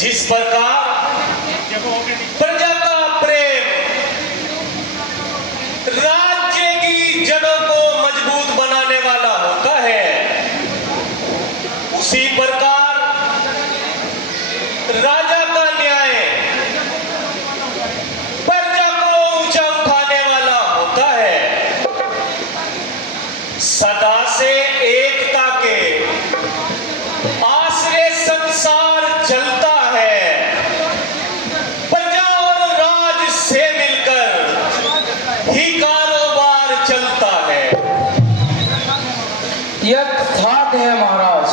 जिस प्रकार प्रजा का प्रेम राज्य की जड़ों को मजबूत बनाने वाला होता है, उसी प्रकार राजा का न्याय प्रजा को ऊंचा उठाने वाला होता है। सदा से एकता के आश्रय संसार चलता है, प्रजा और राज से मिलकर ही कारोबार चलता है। यथार्थ है महाराज।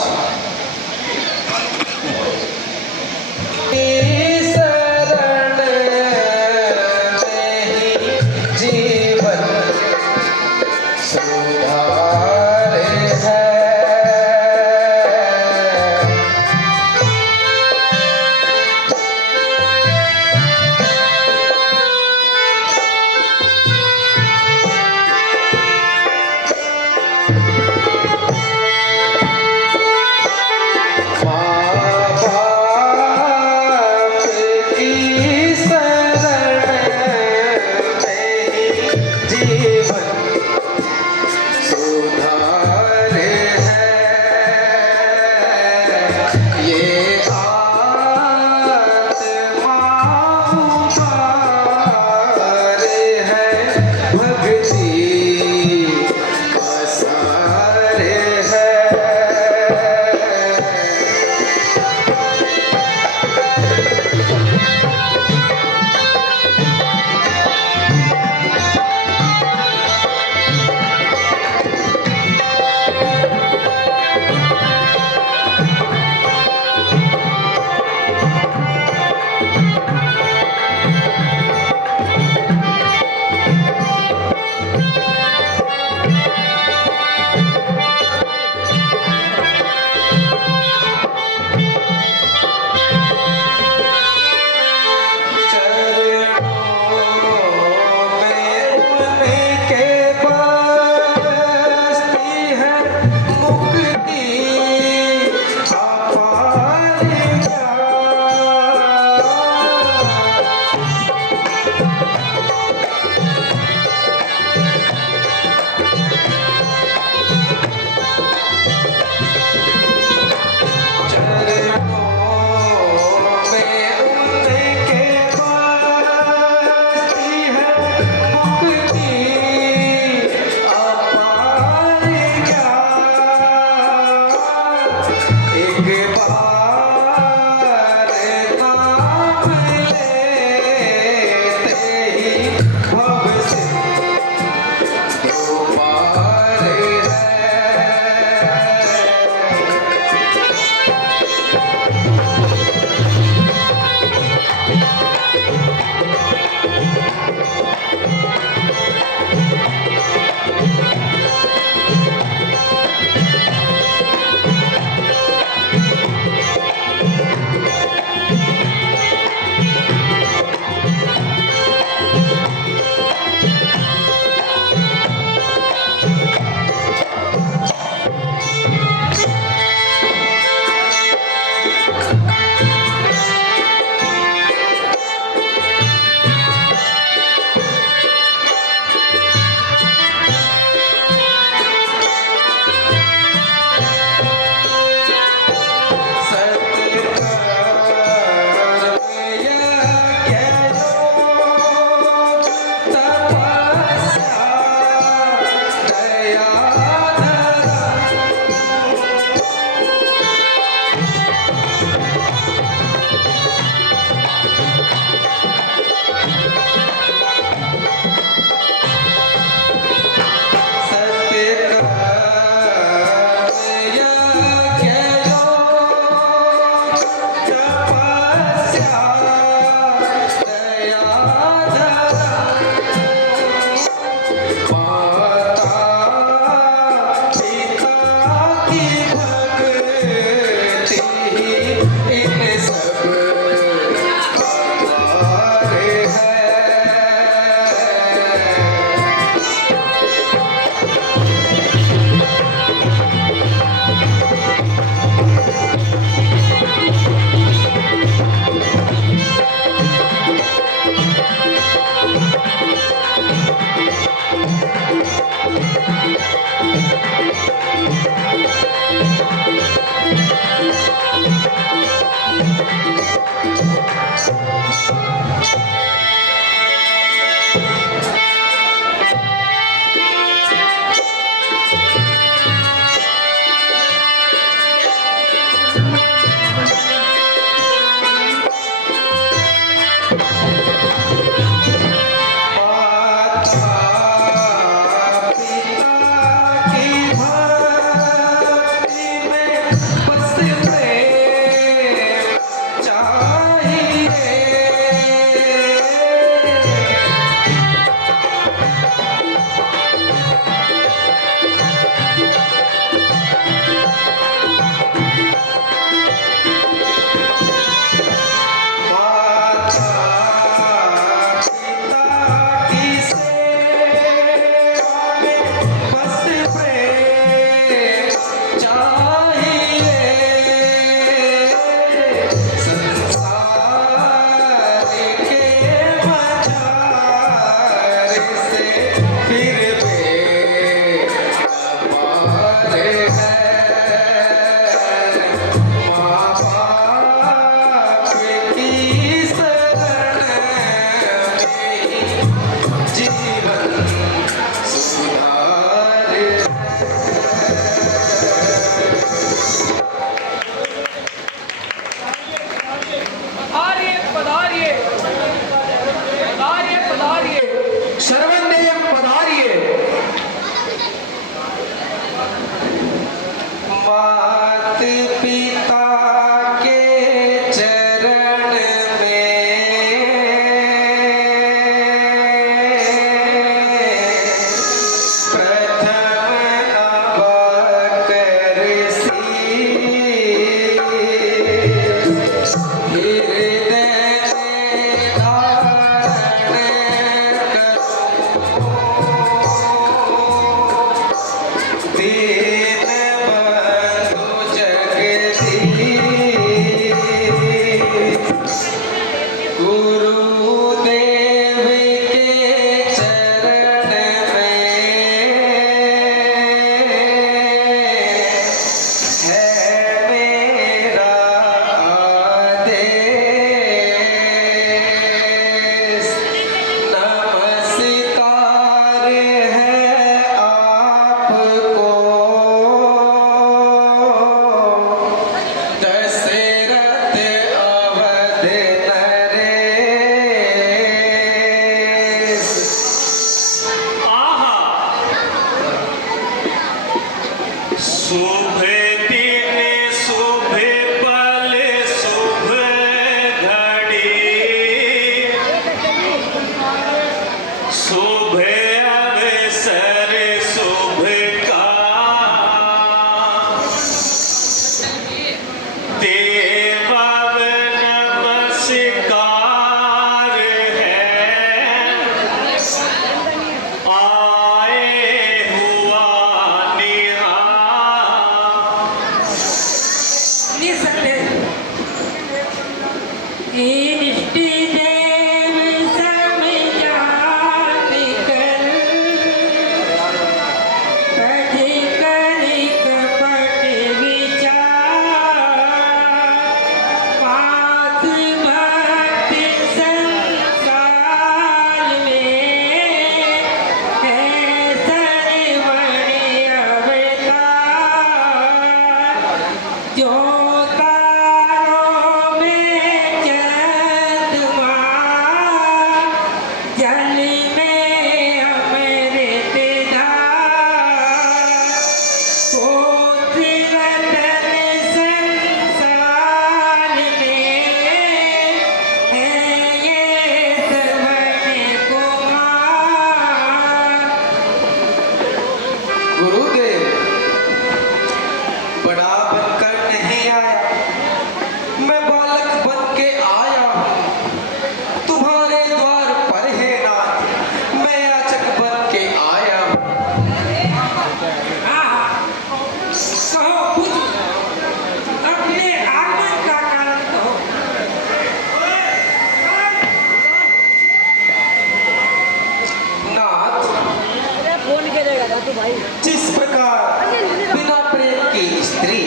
जिस प्रकार बिना प्रेम की स्त्री,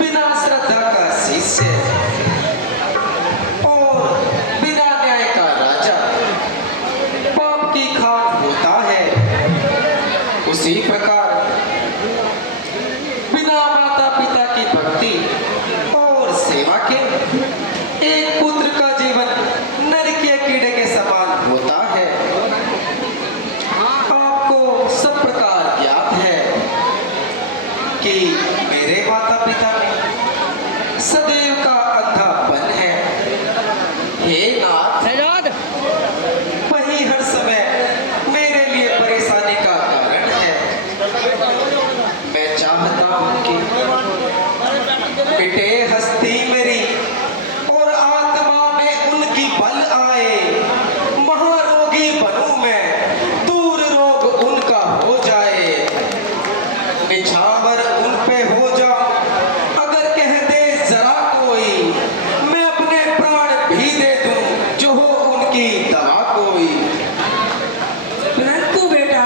बिना श्रद्धा का शिष्य और बिना न्याय का राजा पाप की खान होता है, उसी प्रकार बिना माता पिता की भक्ति और सेवा के एक पुत्र का जीवन नरक के कीड़े के समान होता है। आपको सब प्रकार ज्ञात है कि मेरे माता पिता में सदैव का अंधापन है। हे नाथ, वही हर समय मेरे लिए परेशानी का कारण है। मैं चाहता हूँ कि मिटे हस्ती मेरी और आत्मा में उनकी बल आए, महारोगी बनूं मैं, दूर रोग उनका हो जाए, निछावर उन पे हो जाऊं, अगर कह दे जरा कोई, मैं अपने प्राण भी दे दूं, जो हो उनकी दवा कोई। परंतु बेटा,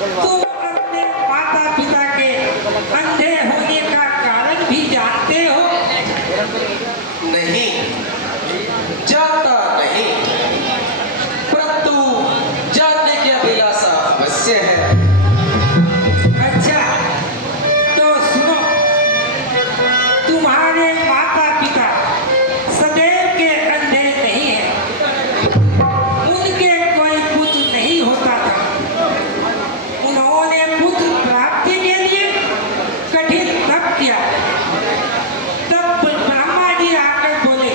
तुम अपने माता पिता के अंधे होने का कारण भी जानते हो? नहीं, जानता नहीं, परंतु जानने की अभिलाषा अवश्य है। अच्छा, तो सुनो, तुम्हारे माता पिता सदैव के अंधे नहीं है, उनके कोई पुत्र नहीं होता था। उन्होंने पुत्र प्राप्ति के लिए कठिन तप किया। तब ब्रह्मा जी आकर बोले,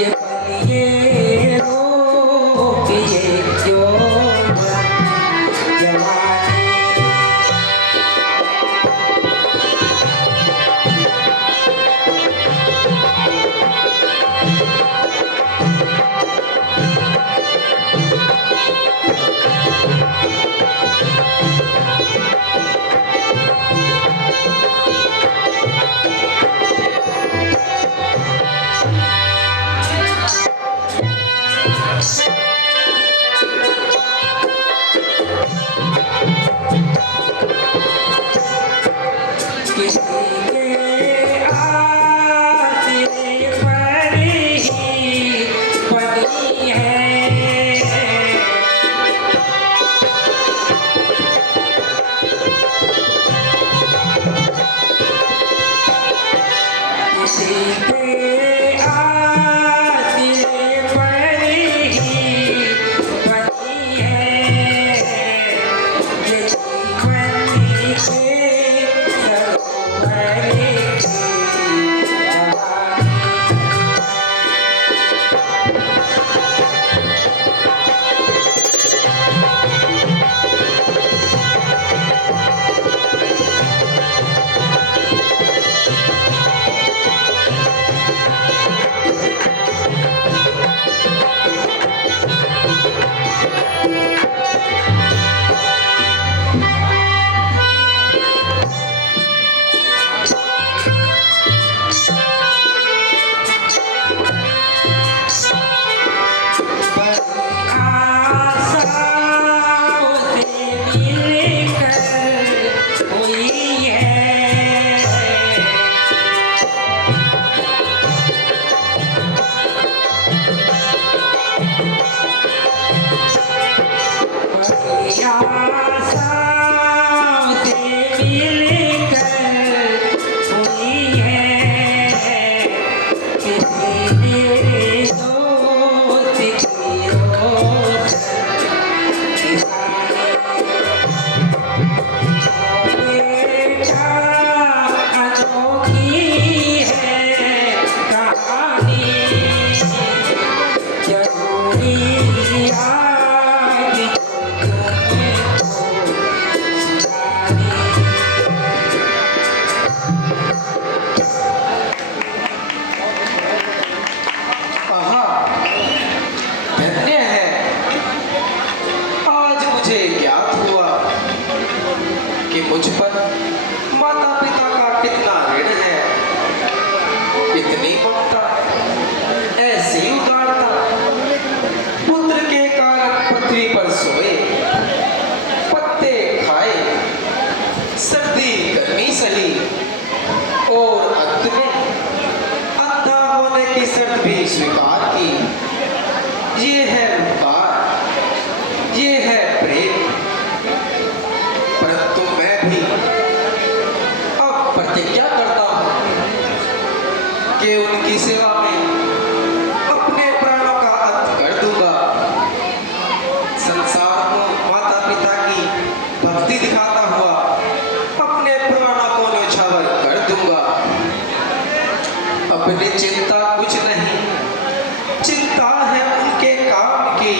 ये बलिए रोग ये यौवन जवानी किसी के आसिरे पर ही बनी है किसी के आसिरे पर ही बनी है ये जीवन के सरोवर की जवानी आशाओं से मिलकर हुई है आशाओं से मिलकर हुई है किसी ने दोस्त की अनोखी है कहानी जरूरी आज सुनानी आहा, धन्य है। आज मुझे ज्ञात हुआ कि मुझ पर माता पिता का कितना ऋण है। इतनी ममता, ऐसी उदारता, पुत्र के कारण पृथ्वी पर सोए, पत्ते खाए, सर्दी गर्मी सही और अंत में अंधा होने की शर्त भी स्वीकार की। ये है उपकार, ये है प्रेम। परंतु मैं भी अब प्रतिज्ञा करता हूँ कि उनकी सेवा में अपने प्राणों का अंत कर दूंगा। संसार को माता पिता की भक्ति दिखाता हुआ अपने प्राणों को न्यौछावर कर दूंगा। अपनी चिंता कुछ नहीं, चिंता है उनके काम की।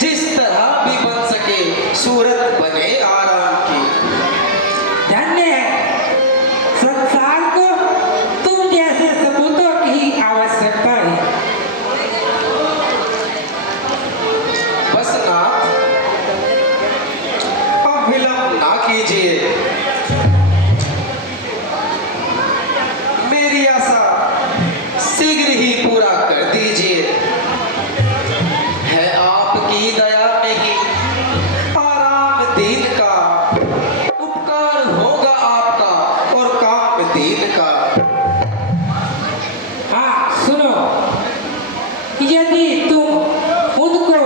जिस तरह भी बन सके सूरत बने आराम की। धन्य है संसार को तुम जैसे सपूतों की आवश्यकता है बस नाथ, अब विलंब ना कीजिए। मेरी आशा शीघ्र ही पूरा कर दीजिए। है आपकी दया में ही आराम दीन का उपकार होगा आपका और काम दीन का। हाँ सुनो यदि तुम उनको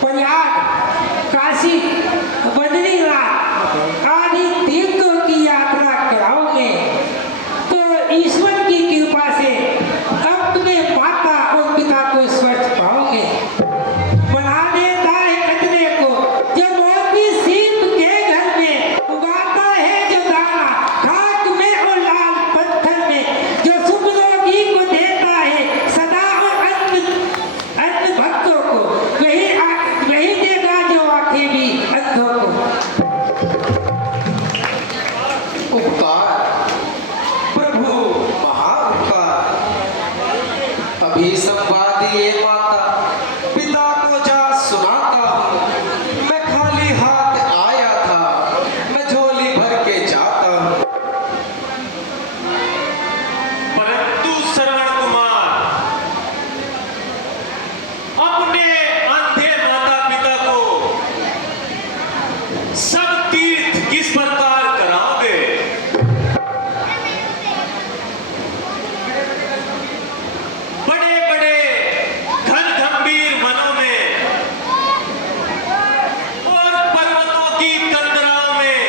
प्रयाग काशी बद्रीनाथ आदि तीर्थों की यात्रा कराओगे तो ईश्वर की कृपा से अपने माता और पिता को स्वस्थ पाओगे। बना देता है कचरे को जो मोती सीप के घर में, उगाता है जो दाना खाक में और लाल पत्थर में, जो सुख रोगी को देता है सदा सभी संवाद ये माता पिता को जा सुनाता हूँ। मैं खाली हाथ आया था, मैं झोली भर के जाता हूँ। परंतु श्रवण कुमार अपने अंधे माता पिता को सब तीर्थ किस प्रकार कराओगे? बड़े बड़े घन गंभीर वनों में और पर्वतों की कंदराओं में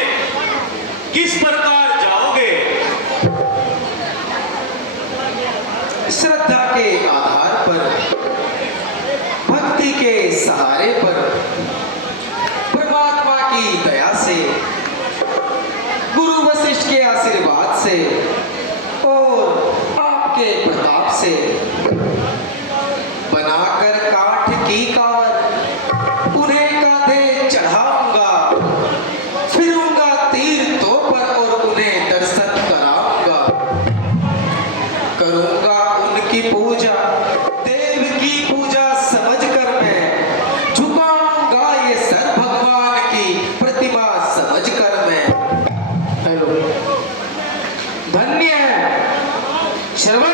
किस प्रकार जाओगे? श्रद्धा के आधार पर, भक्ति के सहारे पर, परमात्मा की दया से, गुरु वशिष्ठ के आशीर्वाद से और आपके प्रताप से बनाकर काठ की कांवर उन्हें कांधे चढ़ाऊंगा, फिरूंगा तीर्थों पर और उन्हें दर्शन कराऊंगा, करूंगा उनकी पूजा, देव की पूजा समझकर मैं झुकाऊंगा ये सर भगवान की प्रतिमा समझकर मैं। हेलो, धन्य है श्रवण